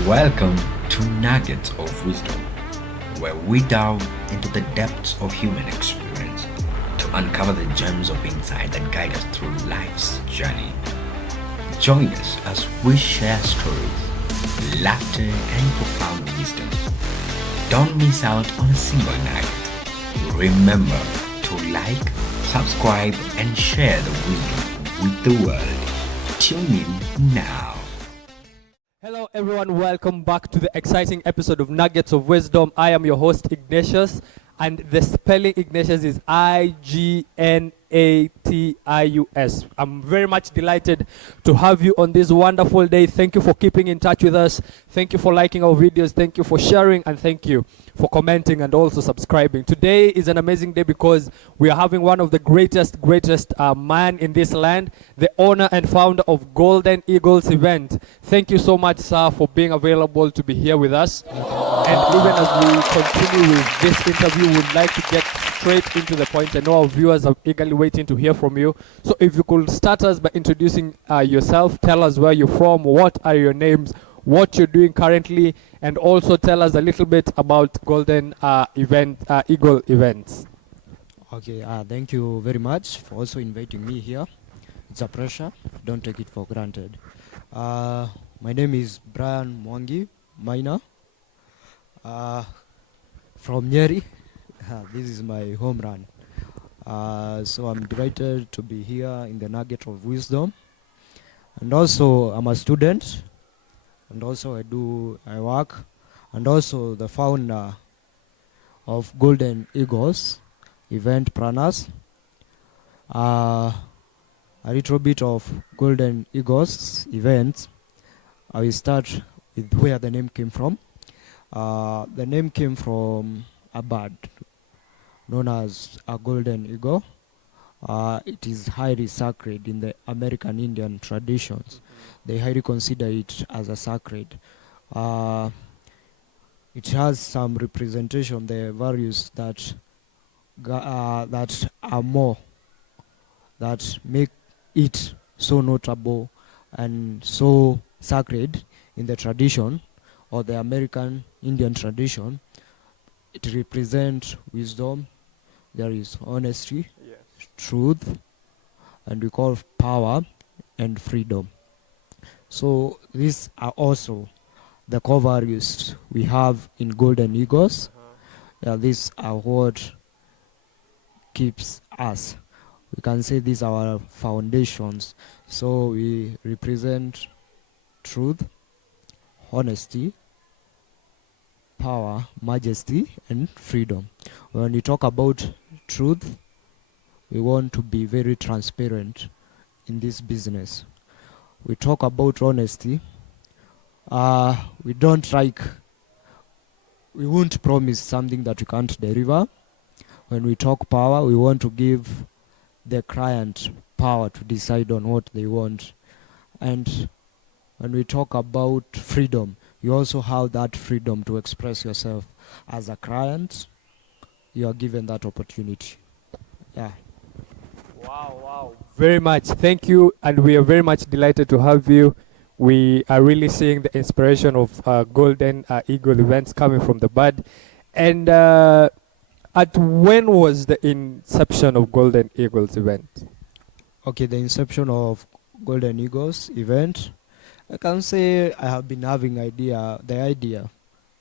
Welcome to Nuggets of Wisdom, where we delve into the depths of human experience to uncover the gems of insight that guide us through life's journey. Join us as we share stories, laughter, and profound wisdom. Don't miss out on a single nugget. Remember to like, subscribe, and share the wisdom with the world. Tune in now. Hello, everyone. Welcome back to the exciting episode of Nuggets of Wisdom. I am your host, Ignatius, and the spelling Ignatius is Ignatius. I'm very much delighted to have you on this wonderful day. Thank you for keeping in touch with us. Thank you for liking our videos. Thank you for sharing, and thank you for commenting and also subscribing. Today is an amazing day because we are having one of the greatest man in this land, the owner and founder of Golden Eagles event. Thank you so much, sir, for being available to be here with us. And even as we continue with this interview, we'd like to get straight into the point. I know our viewers are eagerly waiting to hear from you. So if you could start us by introducing yourself, tell us where you're from, what are your names, what you're doing currently, and also tell us a little bit about Golden Eagle events. Okay, thank you very much for also inviting me here. It's a pleasure. Don't take it for granted. My name is Brian Mwangi, minor, from Nyeri. This is my home run. So I'm delighted to be here in the Nugget of Wisdom. And also I'm a student. And also I work. And also the founder of Golden Eagles event planners. A little bit of Golden Eagles events. I will start with where the name came from. The name came from a bird known as a golden eagle. It is highly sacred in the American Indian traditions. They highly consider it as a sacred. It has some representation, the values that are more, that make it so notable and so sacred in the tradition or the American Indian tradition. It represents wisdom, there is honesty, Yes. truth, and we call power and freedom. So these are also the core values we have in Golden Eagles. These are what keeps us. We can say these are our foundations. So we represent truth, honesty, power, majesty, and freedom. When we talk about truth, we want to be very transparent in this business. We talk about honesty. We won't promise something that we can't deliver. When we talk power, we want to give the client power to decide on what they want. And when we talk about freedom, you also have that freedom to express yourself. As a client, you are given that opportunity. Yeah. Wow. Very much. Thank you. And we are very much delighted to have you. We are really seeing the inspiration of Golden Eagle events coming from the bud. And at when was the inception of Golden Eagles event? Okay, the inception of Golden Eagles event, I can say I have been having the idea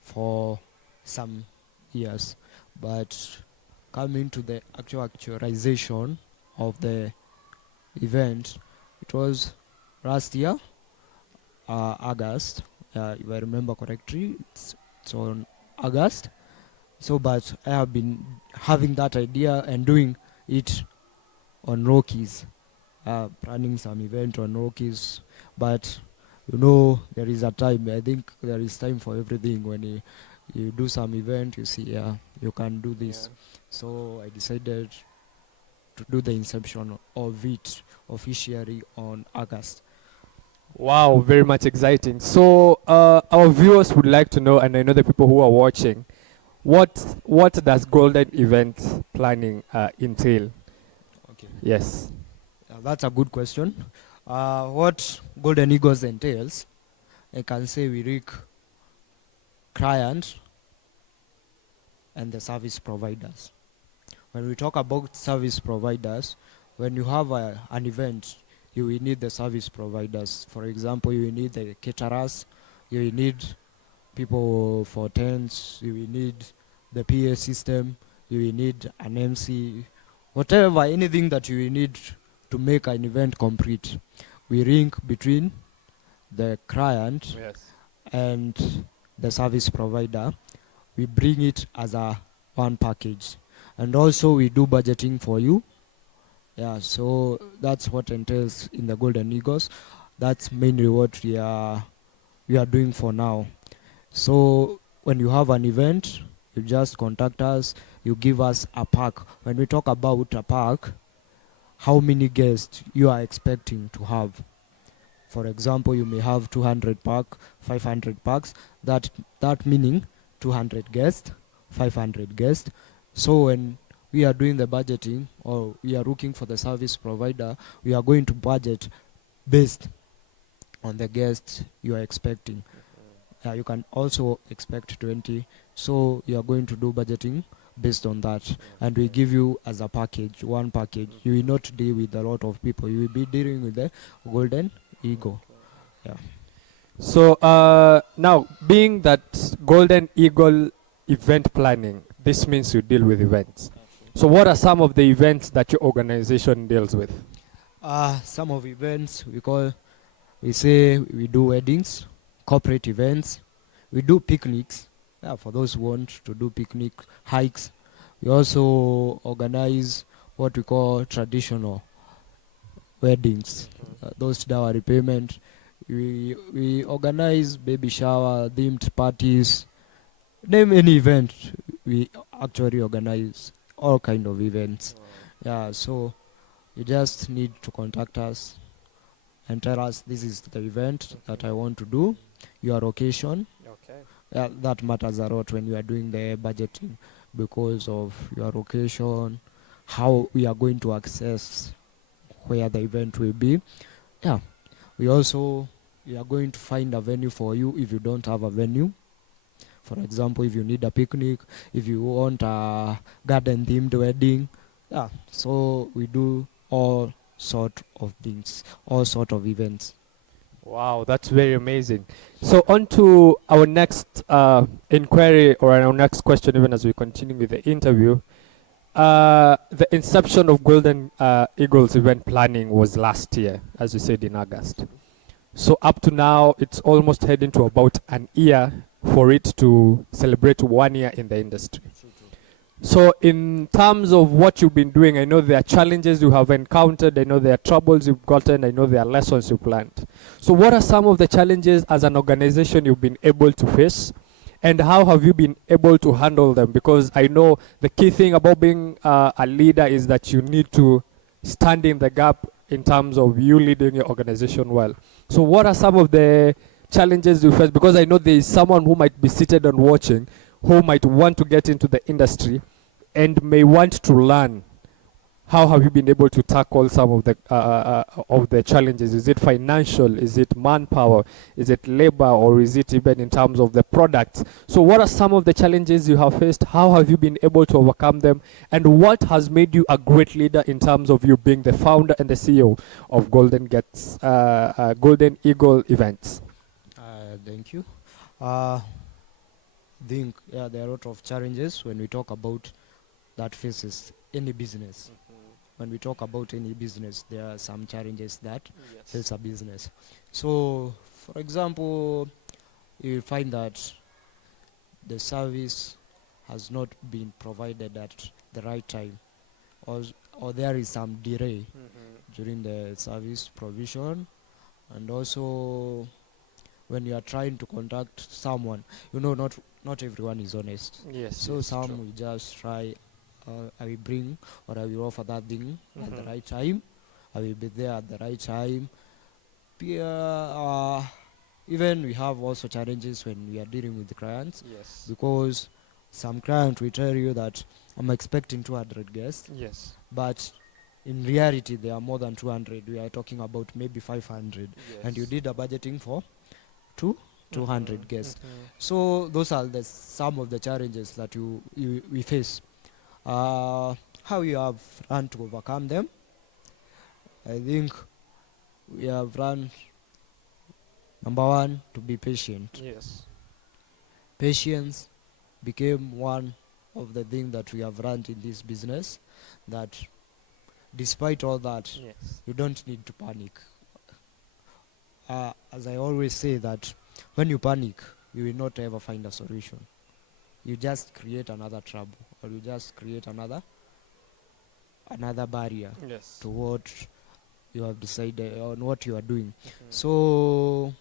for some years, but coming to the actualization of the event, it was last year, August, if I remember correctly, it's on August. So, but I have been having that idea and doing it on Rockies, planning some event on Rockies, but there is a time. I think there is time for everything. When you do some event, you see, you can do this. Yeah. So I decided to do the inception of it officially on August. Wow, very much exciting. So our viewers would like to know, and I know the people who are watching, what does Golden event planning entail? Okay. Yes. That's a good question. What Golden Eagles entails, I can say we rig client and the service providers. When we talk about service providers, when you have an event, you will need the service providers. For example, you will need the caterers, you will need people for tents, you will need the PA system, you will need an MC, whatever, anything that you will need to make an event complete. We link between the client and the service provider. We bring it as a one package. And also we do budgeting for you. Yeah, so that's what entails in the Golden Eagles. That's mainly what we are doing for now. So when you have an event, you just contact us, you give us a pack. When we talk about a pack, how many guests you are expecting to have. For example, you may have 200 pack, 500 packs. That meaning 200 guests, 500 guests. So when we are doing the budgeting or we are looking for the service provider, we are going to budget based on the guests you are expecting. You can also expect 20. So you are going to do budgeting based on that. And we give you as a package, one package. You will not deal with a lot of people. You will be dealing with the Golden Eagle. Yeah. So now, being that Golden Eagle event planning, this means you deal with events. So what are some of the events that your organization deals with? Some of events we say we do weddings, corporate events, we do picnics. Yeah, for those who want to do picnic hikes. We also organize what we call traditional weddings, those dowry payment. We organize baby shower, themed parties, name any event. We actually organize all kind of events. Yeah, so you just need to contact us and tell us this is the event that I want to do, your location. Yeah, that matters a lot when you are doing the budgeting because of your location, how we are going to access where the event will be. Yeah, we are going to find a venue for you if you don't have a venue. For example, if you need a picnic, if you want a garden themed wedding. Yeah, so we do all sort of things, all sort of events. Wow, that's very amazing. So on to our next inquiry, or our next question, even as we continue with the interview. The inception of Golden Eagles event planning was last year, as you said, in August. So up to now, it's almost heading to about an year for it to celebrate 1 year in the industry. So in terms of what you've been doing, I know there are challenges you have encountered, I know there are troubles you've gotten, I know there are lessons you've learned. So what are some of the challenges as an organization you've been able to face, and how have you been able to handle them? Because I know the key thing about being a leader is that you need to stand in the gap in terms of you leading your organization well. So what are some of the challenges you face? Because I know there is someone who might be seated and watching, who might want to get into the industry and may want to learn. How have you been able to tackle some of the challenges? Is it financial? Is it manpower? Is it labor? Or is it even in terms of the products? So what are some of the challenges you have faced? How have you been able to overcome them? And what has made you a great leader in terms of you being the founder and the CEO of Golden Eagle Events? Thank you. Think there are a lot of challenges when we talk about that faces any business. When we talk about any business, there are some challenges that face a business. So, for example, you find that the service has not been provided at the right time, or there is some delay during the service provision, and also when you are trying to contact someone, not everyone is honest. Yes. So yes, some true. will just try, I will bring or I will offer that thing at the right time. I will be there at the right time. Even we have also challenges when we are dealing with the clients, Yes. because some client will tell you that I'm expecting 200 guests, Yes. but in reality there are more than 200. We are talking about maybe 500, Yes. and you did a budgeting for two 200 guests. So those are some of the challenges that we face. How you have run to overcome them? I think we have run, number one, to be patient. Yes. Patience became one of the things that we have run in this business, that despite all that, Yes. you don't need to panic. As I always say, that when you panic, you will not ever find a solution. You just create another trouble, or you just create another barrier Yes. to what you have decided on, what you are doing. So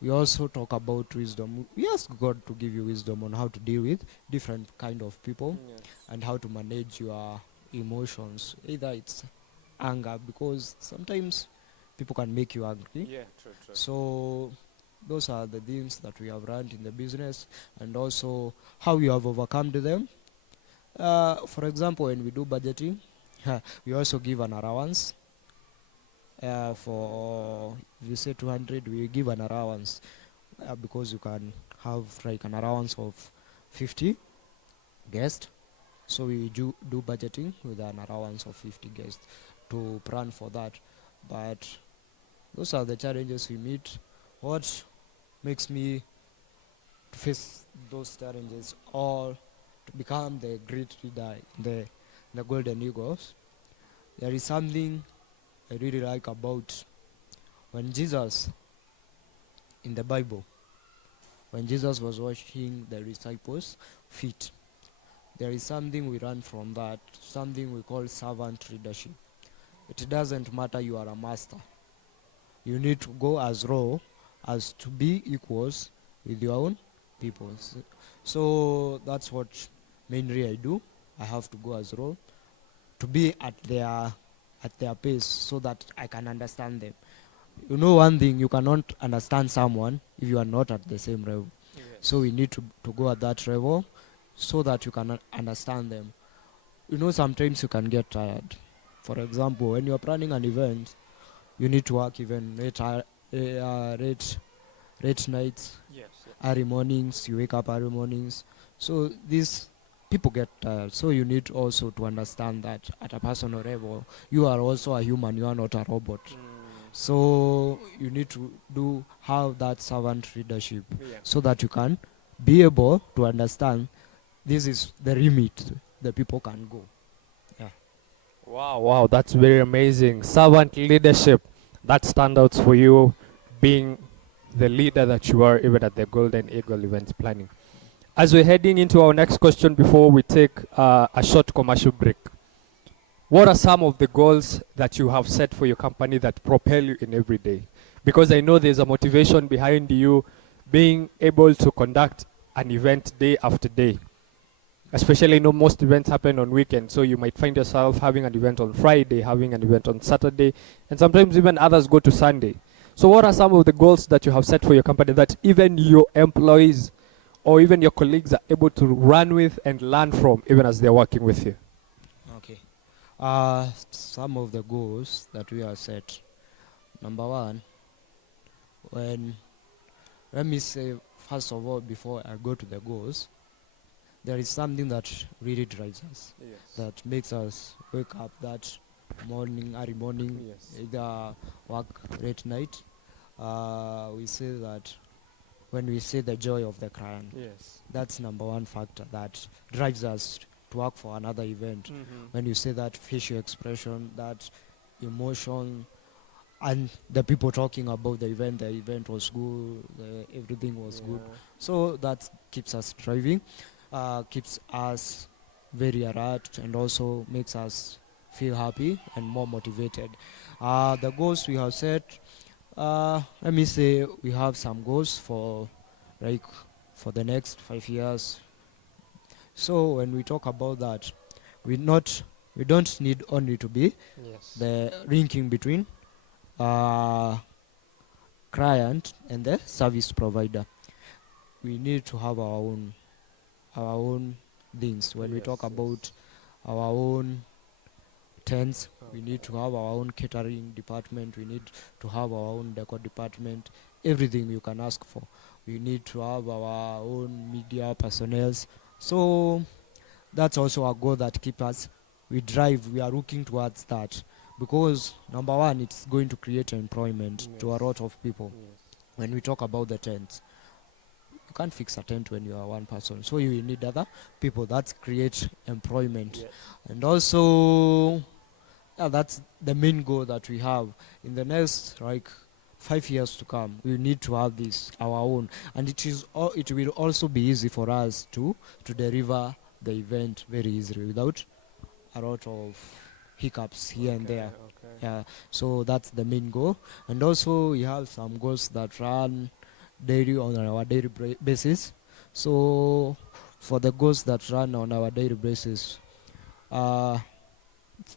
we also talk about wisdom. We ask God to give you wisdom on how to deal with different kind of people, Yes. and how to manage your emotions. Either it's anger, because sometimes people can make you angry. Yeah, true. So those are the things that we have learned in the business, and also how you have overcome them. For example, when we do budgeting, we also give an allowance. For, if you say 200, we give an allowance, because you can have like an allowance of 50 guests. So we do budgeting with an allowance of 50 guests to plan for that. But those are the challenges we meet. What makes me to face those challenges, or to become the great leader in the Golden Eagles? There is something I really like about when Jesus, in the Bible, when Jesus was washing the disciples' feet, there is something we learn from that, something we call servant leadership. It doesn't matter you are a master. You need to go as raw as to be equals with your own people. So that's what mainly I do. I have to go as raw to be at their pace, so that I can understand them. You know, one thing, you cannot understand someone if you are not at the same level. Yes. So we need to go at that level, so that you can understand them. You know, sometimes you can get tired. For example, when you are planning an event, you need to work even late nights, Yes. early mornings. You wake up early mornings. So these people get tired. So you need also to understand that at a personal level, you are also a human. You are not a robot. So you need to have that servant leadership, Yeah. so that you can be able to understand this is the limit the people can go. Wow, that's very amazing. Servant leadership, that stands out for you, being the leader that you are, even at the Golden Eagle events planning. As we're heading into our next question, before we take a short commercial break, what are some of the goals that you have set for your company that propel you in every day? Because I know there's a motivation behind you being able to conduct an event day after day. Especially, you know, most events happen on weekends, so you might find yourself having an event on Friday, having an event on Saturday, and sometimes even others go to Sunday. So what are some of the goals that you have set for your company that even your employees or even your colleagues are able to run with and learn from, even as they're working with you? Okay. Some of the goals that we have set. Number one, let me say, first of all, before I go to the goals, there is something that really drives us, that makes us wake up that morning, early morning, Yes. either work late night. We say that when we say the joy of the client, Yes. that's number one factor that drives us to work for another event. When you say that facial expression, that emotion, and the people talking about the event was good, everything was good. So that keeps us driving, keeps us very alert, and also makes us feel happy and more motivated. The goals we have set, let me say we have some goals for the next 5 years. So when we talk about that, we don't need only to be the linking between client and the service provider. We need to have our own things. When we talk about our own tents, we need to have our own catering department. We need to have our own decor department. everything you can ask for. We need to have our own media personnel. So that's also a goal that keeps us. We are looking towards that because number one, it's going to create employment to a lot of people. When we talk about the tents, you can't fix a tent when you are one person, so you will need other people. That create employment. And also, that's the main goal that we have in the next 5 years to come. We need to have this our own, and it will also be easy for us to deliver the event very easily without a lot of hiccups here and there. Yeah, so that's the main goal. And also we have some goals that run daily on our daily basis. So for the goals that run on our daily basis, it's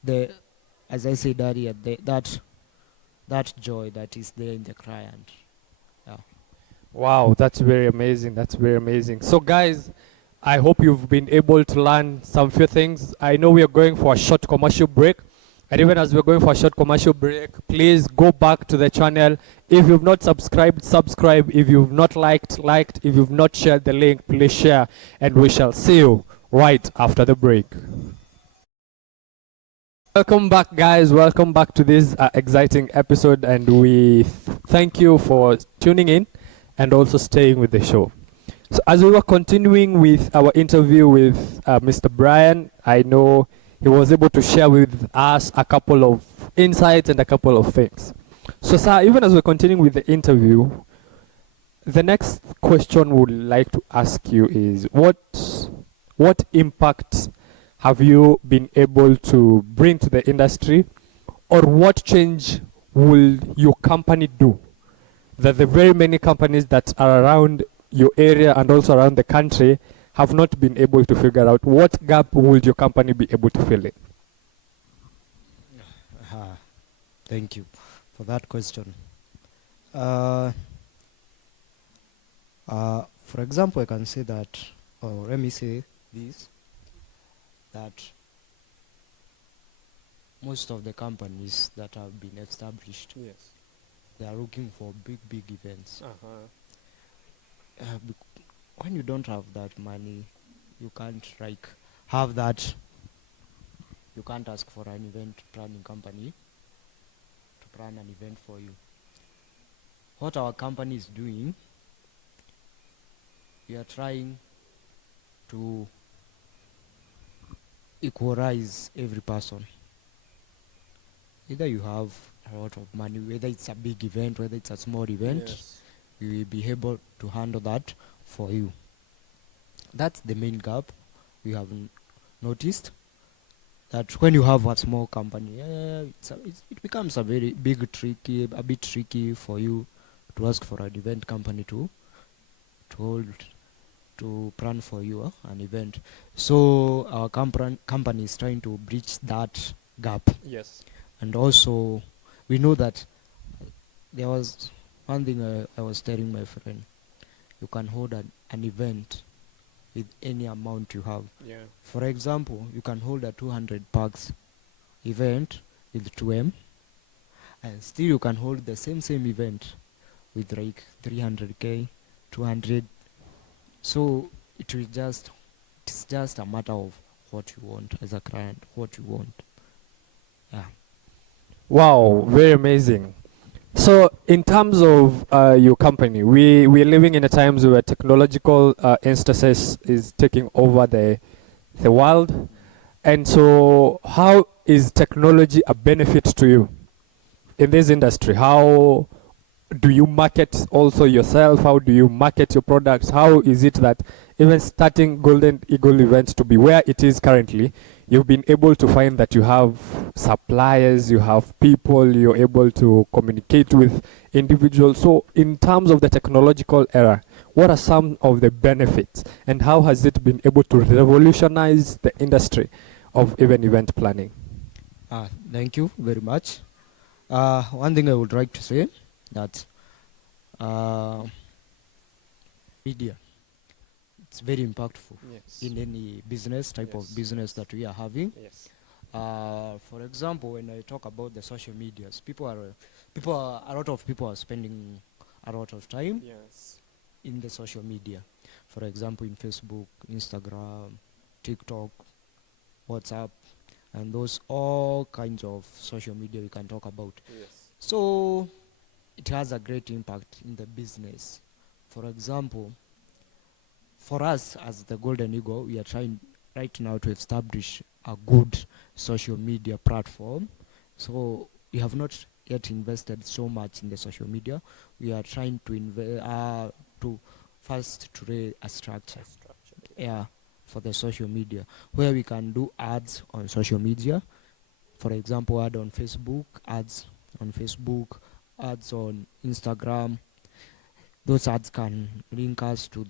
as I said earlier, that joy that is there in the client. Yeah. Wow, that's very amazing. That's very amazing. So, guys, I hope you've been able to learn some few things. I know we are going for a short commercial break. And even as we're going for a short commercial break, please go back to the channel. If you've not subscribed, subscribe. If you've not liked. If you've not shared the link, please share. And we shall see you right after the break. Welcome back, guys. Welcome back to this exciting episode. And we thank you for tuning in and also staying with the show. So as we were continuing with our interview with Mr. Brian, I know he was able to share with us a couple of insights and a couple of things. So, sir, even as we're continuing with the interview, the next question we would like to ask you is, what impact have you been able to bring to the industry, or what change will your company do that the very many companies that are around your area and also around the country have not been able to figure out? What gap will your company be able to fill in? Thank you for that question. For example, I can say that, or let me say this, that most of the companies that have been established, they are looking for big events. When you don't have that money, you can't have that. You can't ask for an event planning company to plan an event for you. What our company is doing, we are trying to equalize every person. Either you have a lot of money, whether it's a big event, whether it's a small event, we will be able to handle that for you. That's the main gap we have noticed, that when you have a small company, it becomes a bit tricky for you to ask for an event company to plan for you an event. So our company is trying to bridge that gap. And also we know that there was one thing I was telling my friend: you can hold an event with any amount you have. For example, you can hold a 200 packs event with 2M, and still you can hold the same event with 300k, 200. So it's just a matter of what you want as a client, what you want. Yeah. Wow, very amazing. So in terms of your company, we're living in a times where technological instances is taking over the world. And so how is technology a benefit to you in this industry? How do you market also yourself? How do you market your products? How is it that even starting Golden Eagle events to be where it is currently, you've been able to find that you have suppliers, you have people, you're able to communicate with individuals. So in terms of the technological era, what are some of the benefits, and how has it been able to revolutionize the industry of event planning? Thank you very much. One thing I would like to say, that media, it's very impactful in any business type of business that we are having. For example, when I talk about the social medias, a lot of people are spending a lot of time Yes. in the social media. For example, in Facebook, Instagram, TikTok, WhatsApp, and those all kinds of social media we can talk about. Yes. So it has a great impact in the business. For example, for us as the Golden Eagle, we are trying right now to establish a good social media platform. So we have not yet invested so much in the social media. We are trying to first to lay a structure, yeah, for the social media where we can do ads on social media. For example, ads on Facebook, ads on Instagram. Those ads can link us to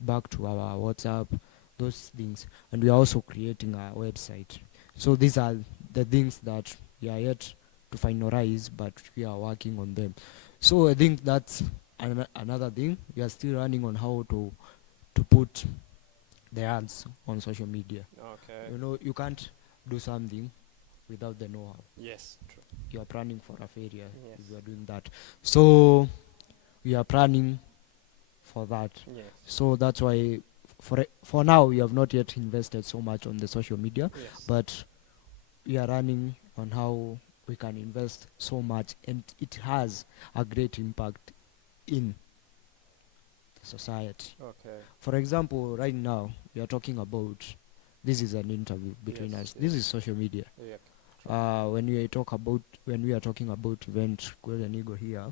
back to our WhatsApp, those things. And we are also creating a website. So these are the things that we are yet to finalize, but we are working on them. So I think that's another thing. We are still running on how to put the ads on social media. Okay. You know, you can't do something without the know-how. Yes. True. You are planning for a failure Yes. if you are doing that. So we are planning for that. Yes. So that's why for now we have not yet invested so much on the social media, Yes. but we are running on how we can invest so much, and it has a great impact in the society. Okay. For example, right now we are talking about, this is an interview between Yes, us. This is social media. Yeah. When we are talking about event Golden Eagle here,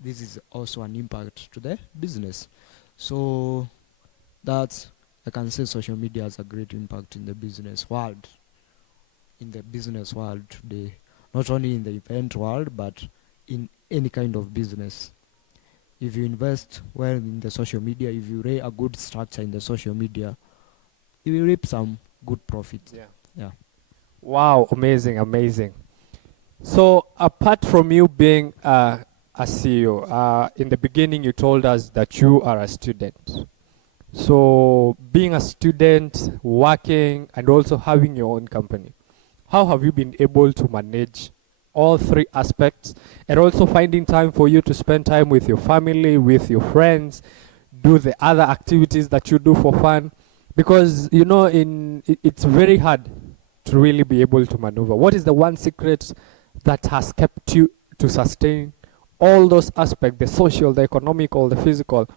this is also an impact to the business. So that's, I can say social media has a great impact in the business world. In the business world today, not only in the event world, but in any kind of business. If you invest well in the social media, if you lay a good structure in the social media, you will reap some good profits. Yeah. Yeah. Wow, amazing, amazing. So, apart from you being a CEO, in the beginning you told us that you are a student. So, being a student, working, and also having your own company, how have you been able to manage all three aspects and also finding time for you to spend time with your family, with your friends, do the other activities that you do for fun? Because, you know, it's very hard to really be able to maneuver. What is the one secret that has kept you to sustain all those aspects, the social, the economical, the physical,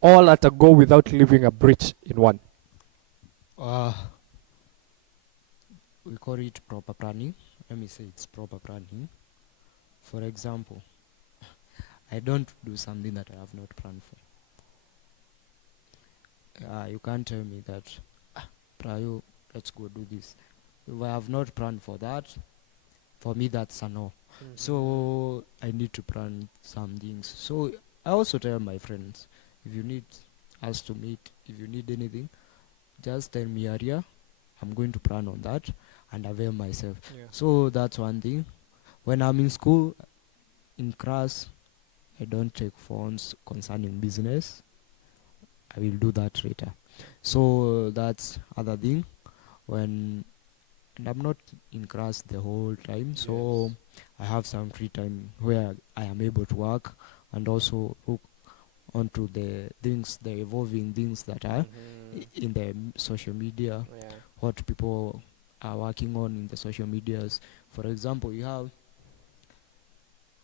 all at a go without leaving a breach in one? We call it proper planning. Let me say it's proper planning. For example, I don't do something that I have not planned for. You can't tell me that, Prayo, let's go do this. If I have not planned for that, for me that's a no. So I need to plan some things. So I also tell my friends, if you need us to meet, if you need anything, just tell me earlier. I'm going to plan on that and avail myself. Yeah. So that's one thing. When I'm in school, in class, I don't take phones concerning business. I will do that later. So that's other thing. And I'm not in class the whole time, so Yes. I have some free time where I am able to work and also look onto the things, the evolving things that are in the social media, Yeah. what people are working on in the social medias. For example, you have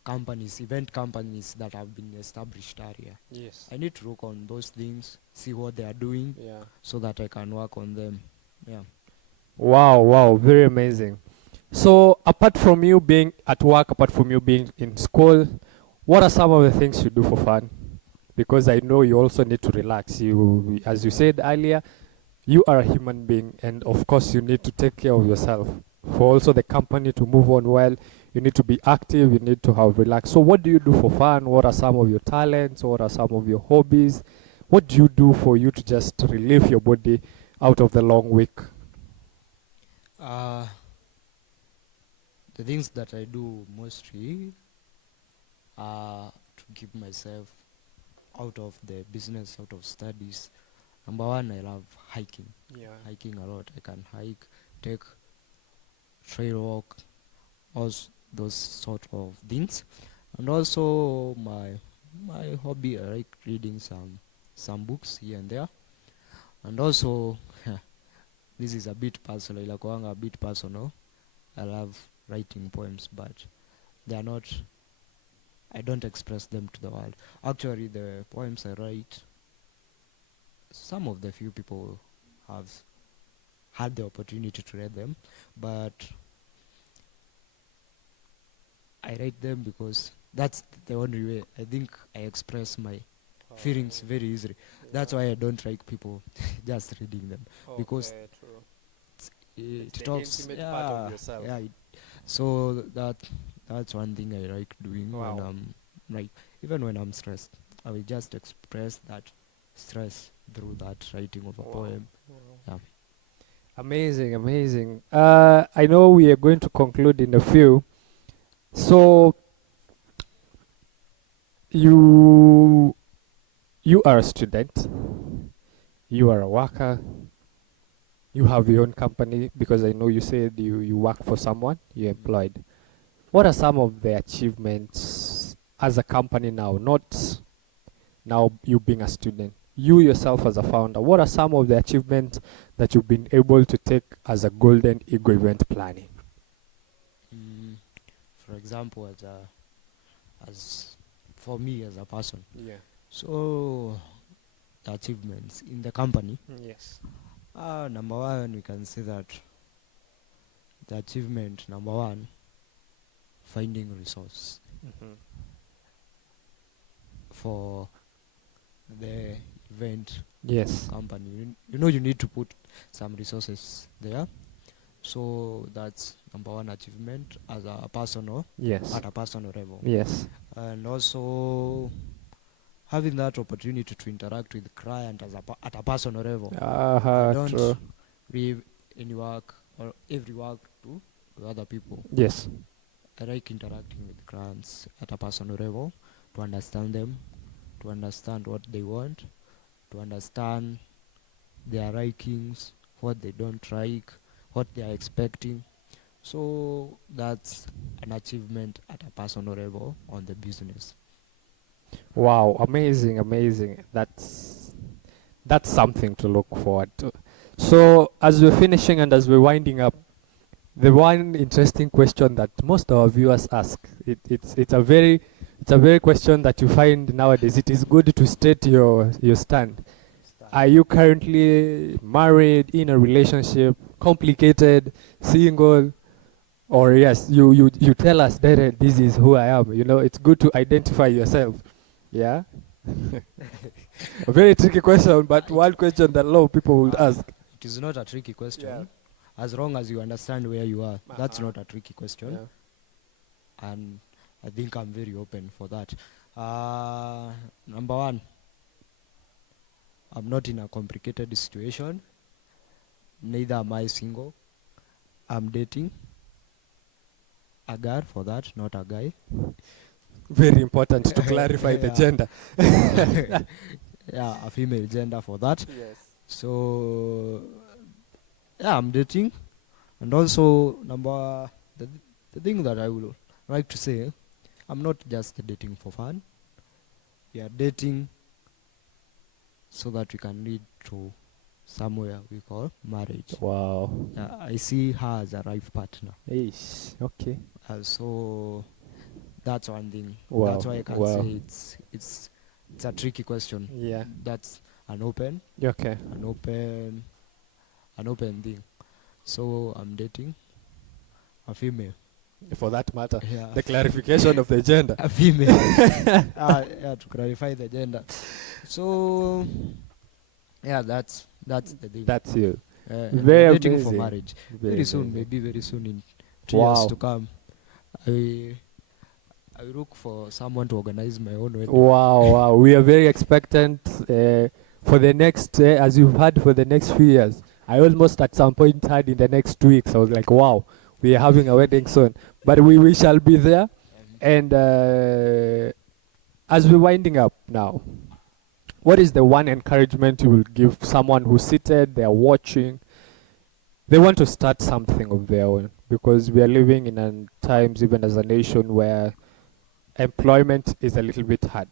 companies, event companies that have been established earlier. Yes. I need to look on those things, see what they are doing, Yeah. so that I can work on them. Yeah. Wow, wow, very amazing. So, apart from you being at work, apart from you being in school, what are some of the things you do for fun? Because I know you also need to relax. You, as you said earlier, you are a human being, and of course, you need to take care of yourself. For also the company to move on well, you need to be active. You need to have relax. So, what do you do for fun? What are some of your talents? What are some of your hobbies? What do you do for you to just relieve your body out of the long week? The things that I do mostly are to keep myself out of the business, out of studies. Number one, I love hiking. Yeah. Hiking a lot. I can hike, take trail walk, all those sort of things. And also my hobby, I like reading some books here and there. And also this is a bit personal, ilakuanga a bit personal. I love writing poems, but they are not, I don't express them to the world. Actually, the poems I write, some of the few people have had the opportunity to read them, but I write them because that's the only way I think I express my feelings very easily. That's why I don't like people just reading them, because it talks. Yeah, yeah. So that's one thing I like doing when I'm like, even when I'm stressed, I will just express that stress through that writing of a poem. Yeah. Amazing, amazing. I know we are going to conclude in a few. So you are a student, you are a worker, you have your own company, because I know you said you work for someone, you're employed. What are some of the achievements as a company now, not now you being a student, you yourself as a founder? What are some of the achievements that you've been able to take as a Golden Eagle event planning? For example, as for me as a person, Yeah. so the achievements in the company. Yes. Number one, we can say that the achievement number one, finding resource for the event Yes. company. You know, you need to put some resources there. So that's number one achievement as a personal, Yes. at a personal level. Yes. And also having that opportunity to interact with the client at a personal level. I don't True. leave any work or every work to other people. Yes. I like interacting with clients at a personal level, to understand them, to understand what they want, to understand their likings, what they don't like, what they are expecting. So that's an achievement at a personal level on the business. Wow, amazing, amazing. That's something to look forward to. So as we're finishing and as we're winding up, the one interesting question that most of our viewers ask, it's a very question that you find nowadays. It is good to state your stand. Are you currently married, in a relationship, complicated, single? Or yes, you tell us that this is who I am. You know, it's good to identify yourself. Yeah. A very tricky question, but one question that a lot of people would ask. It is not a tricky question. As long as you understand where you are, that's not a tricky question. Yeah. And I think I'm very open for that. Number one, I'm not in a complicated situation. Neither am I single. I'm dating a girl for that, not a guy. Very important to clarify the gender. Yeah, a female gender for that. Yes. So, yeah, I'm dating. And also, the thing that I would like to say, I'm not just dating for fun. We are dating so that we can lead to somewhere we call marriage. Wow. I see her as a life partner. Ish. Okay. So that's one thing. Wow. That's why I can say it's a tricky question. Yeah. That's an open thing. So I'm dating a female. For that matter, Yeah. the clarification of the gender. A female. Yeah, to clarify the gender. So yeah, that's the thing. That's you. Very dating amazing. for marriage. Very soon, maybe very soon in 2 Wow. years to come. I look for someone to organize my own wedding. Wow. We are very expectant for the next, as you've had for the next few years. I almost at some point had in the next 2 weeks, I was like, wow, we are having a wedding soon. But we shall be there. And as we're winding up now, what is the one encouragement you will give someone who's seated, they're watching, they want to start something of their own? Because we are living in times, even as a nation, where employment is a little bit hard.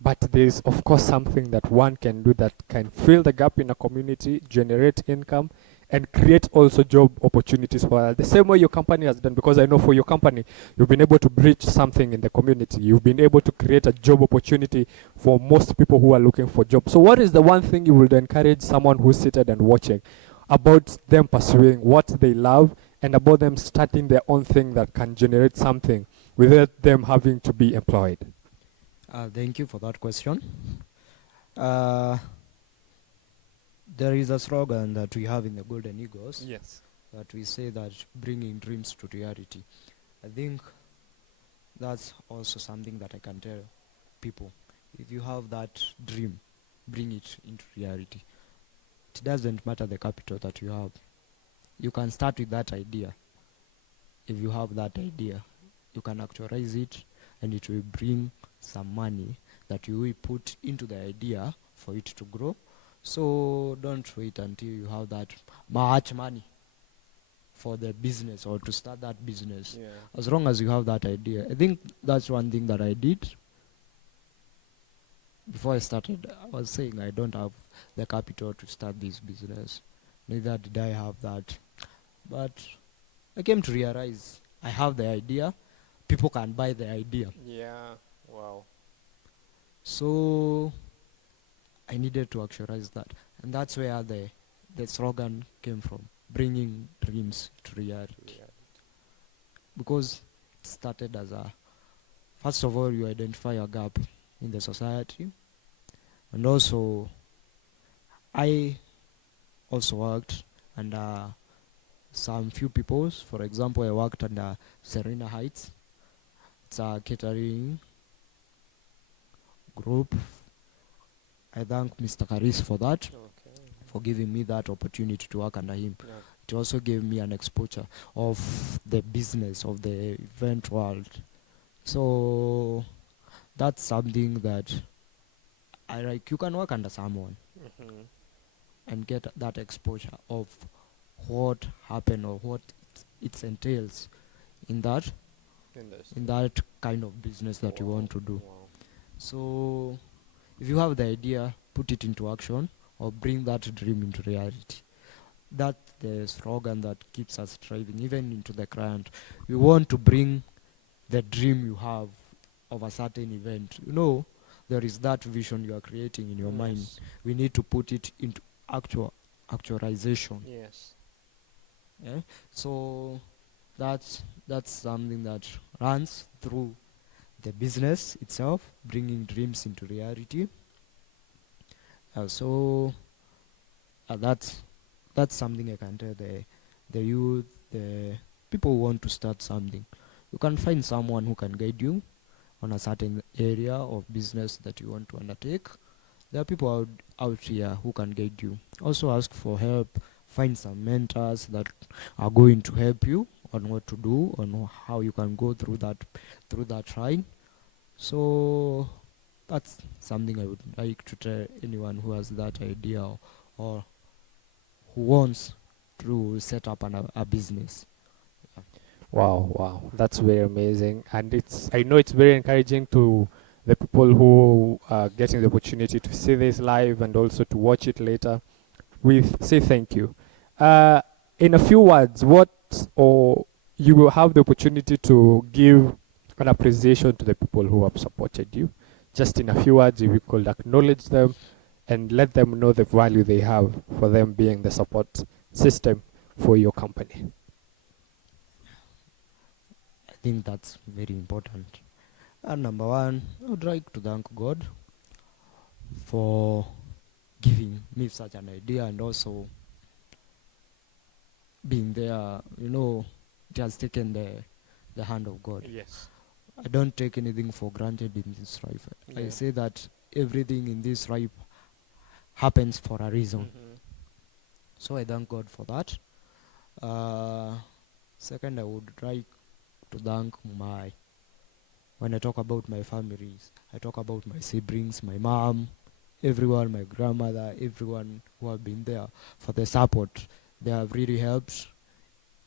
But there's of course something that one can do that can fill the gap in a community, generate income, and create also job opportunities for others. The same way your company has done, because I know for your company, you've been able to bridge something in the community. You've been able to create a job opportunity for most people who are looking for jobs. So what is the one thing you would encourage someone who's seated and watching about them pursuing what they love and about them starting their own thing that can generate something without them having to be employed? Thank you for that question. Uh, there is a slogan that we have in the Golden Eagles Yes. that we say that bringing dreams to reality. I think that's also something that I can tell people. If you have that dream, bring it into reality. It doesn't matter the capital that you have. You can start with that idea. If you have that idea, you can actualize it and it will bring some money that you will put into the idea for it to grow. So don't wait until you have that much money for the business or to start that business. Yeah. As long as you have that idea. I think that's one thing that I did. Before I started, I was saying I don't have the capital to start this business. Neither did I have that. But I came to realize I have the idea. People can buy the idea. Yeah. Wow. So I needed to actualize that. And that's where the slogan came from, bringing dreams to reality. Because it started as first of all, you identify a gap in the society. And also, I also worked under some few peoples. For example, I worked under Serena Heights. It's a catering group. I thank Mr. Karis for that, for giving me that opportunity to work under him. Yeah. It also gave me an exposure of the business, of the event world. So that's something that I like. You can work under someone and get that exposure of what happened or what it entails in that kind of business that you want to do. So if you have the idea, put it into action or bring that dream into reality. That's the slogan that keeps us striving, even into the client. We want to bring the dream you have of a certain event. You know, there is that vision you are creating in your mind. We need to put it into actualization. Yes. Yeah? So that's something that runs through the business itself, bringing dreams into reality. So that's something I can tell the youth, the people who want to start something. You can find someone who can guide you on a certain area of business that you want to undertake. There are people out here who can guide you. Also ask for help. Find some mentors that are going to help you on what to do, on how you can go through that ride. So that's something I would like to tell anyone who has that idea or who wants to set up a business. Wow, that's very amazing, and I know it's very encouraging to the people who are getting the opportunity to see this live and also to watch it later. We say thank you. In a few words, or you will have the opportunity to give an appreciation to the people who have supported you. Just in a few words, if you could acknowledge them and let them know the value they have for them being the support system for your company. I think that's very important. And number one, I would like to thank God for giving me such an idea and also being there. You know, it has taken the hand of God. Yes. I don't take anything for granted in this life. I say that everything in this life happens for a reason. So I thank God for that. Second, I would like to thank when I talk about my families, I talk about my siblings, my mom, everyone, my grandmother, everyone who have been there for the support. They have really helped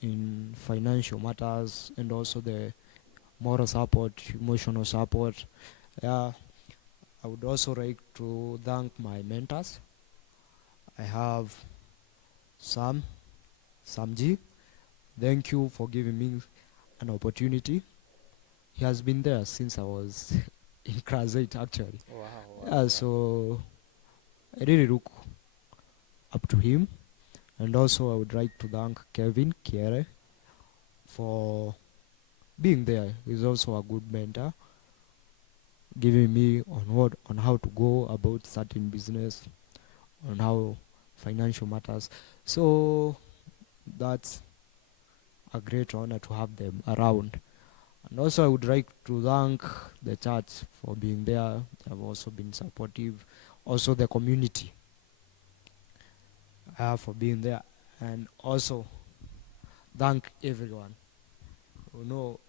in financial matters and also the moral support, emotional support. Yeah, I would also like to thank my mentors. I have Samji. Thank you for giving me an opportunity. He has been there since I was in class 8 actually. Yeah, so I really look up to him. And also I would like to thank Kevin Kiere for being there. He's also a good mentor, giving me on how to go about certain business, on how financial matters. So that's a great honor to have them around. And also I would like to thank the church for being there. They have also been supportive. Also the community for being there. And also thank everyone. You know,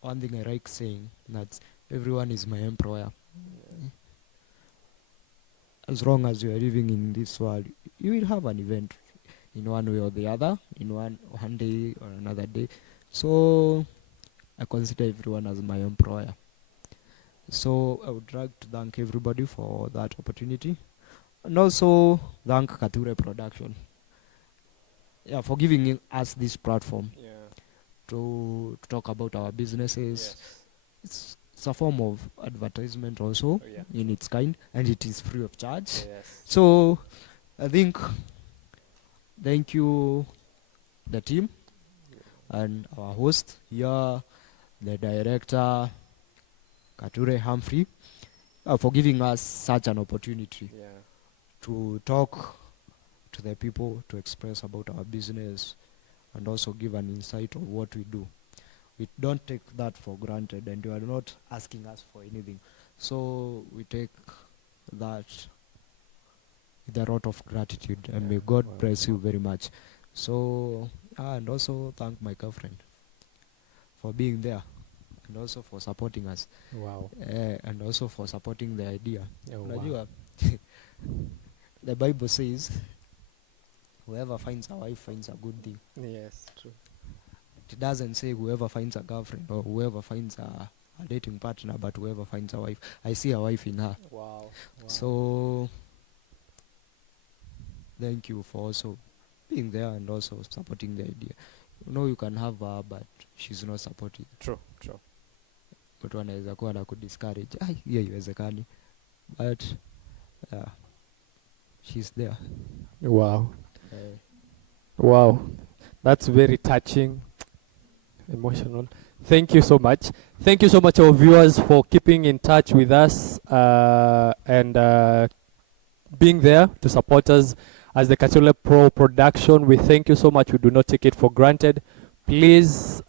one thing I like saying, that everyone is my employer. As long as you are living in this world, you will have an event in one way or the other, in one day or another day. So I consider everyone as my employer. So I would like to thank everybody for that opportunity, and also thank Katulepro Production, for giving us this platform to talk about our businesses. It's a form of advertisement also in its kind, and it is free of charge. So I think, thank you the team and our host here, the director Kature Humphrey, for giving us such an opportunity to talk to the people, to express about our business, and also give an insight of what we do. We don't take that for granted, and you are not asking us for anything. So we take that with a lot of gratitude, and may God bless you very much. So, and also thank my girlfriend for being there, and also for supporting us. And also for supporting the idea. The Bible says, whoever finds a wife finds a good thing. Yes, true. It doesn't say whoever finds a girlfriend or whoever finds a dating partner, but whoever finds a wife. I see a wife in her. So thank you for also being there and also supporting the idea. You know, you can have her, but she's not supporting. True. But wanaweza kuwa na kudiscourage. Hiyo haiwezekani. But she's there. Wow. That's very touching, emotional. Thank you so much. Thank you so much, our viewers, for keeping in touch with us and being there to support us as the Katulepro production. We thank you so much. We do not take it for granted. Please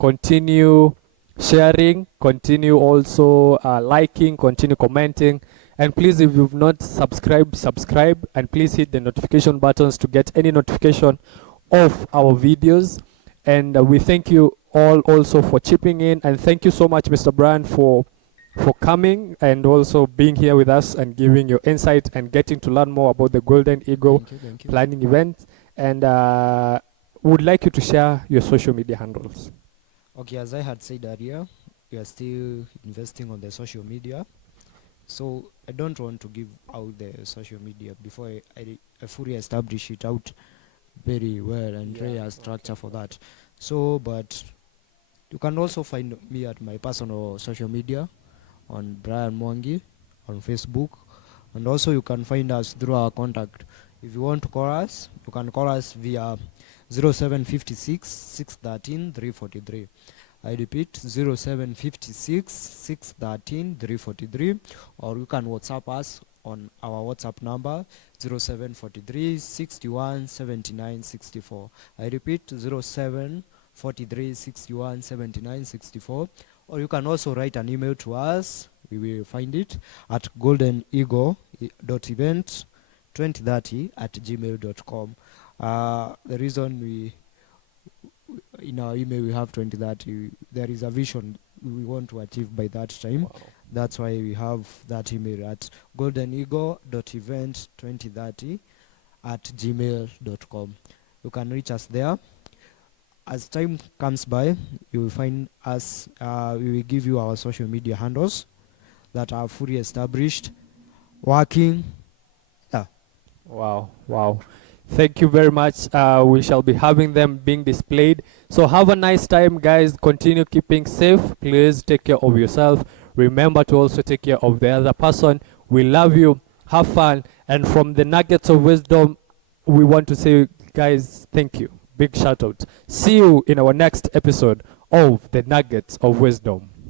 continue sharing, continue also liking, continue commenting. And please, if you've not subscribed, subscribe. And please hit the notification buttons to get any notification of our videos. And we thank you all also for chipping in. And thank you so much, Mr. Brian, for coming and also being here with us and giving your insight and getting to learn more about the Golden Eagle Thank you. planning event. And would like you to share your social media handles. Okay, as I had said earlier, we are still investing on the social media. So I don't want to give out the social media before I fully establish it out very well and lay a structure for that. So, but you can also find me at my personal social media on Brian Mwangi on Facebook, and also you can find us through our contact. If you want to call us, you can call us via 0756 613 343. I repeat, 0756 613 343, or you can WhatsApp us on our WhatsApp number 0743 61 79 64. I repeat, 0743 61 79 64. Or you can also write an email to us. We will find it at goldeneagle.event2030@gmail.com. The reason in our email we have 2030, there is a vision we want to achieve by that time. That's why we have that email at goldeneagle.event2030@gmail.com. You can reach us there. as time comes by, you will find us, we will give you our social media handles that are fully established, working. Yeah. Wow. Thank you very much. We shall be having them being displayed. So have a nice time, guys. Continue keeping safe. Please take care of yourself. Remember to also take care of the other person. We love you. Have fun. And from the Nuggets of Wisdom, we want to say, guys, thank you. Big shout out. See you in our next episode of the Nuggets of Wisdom.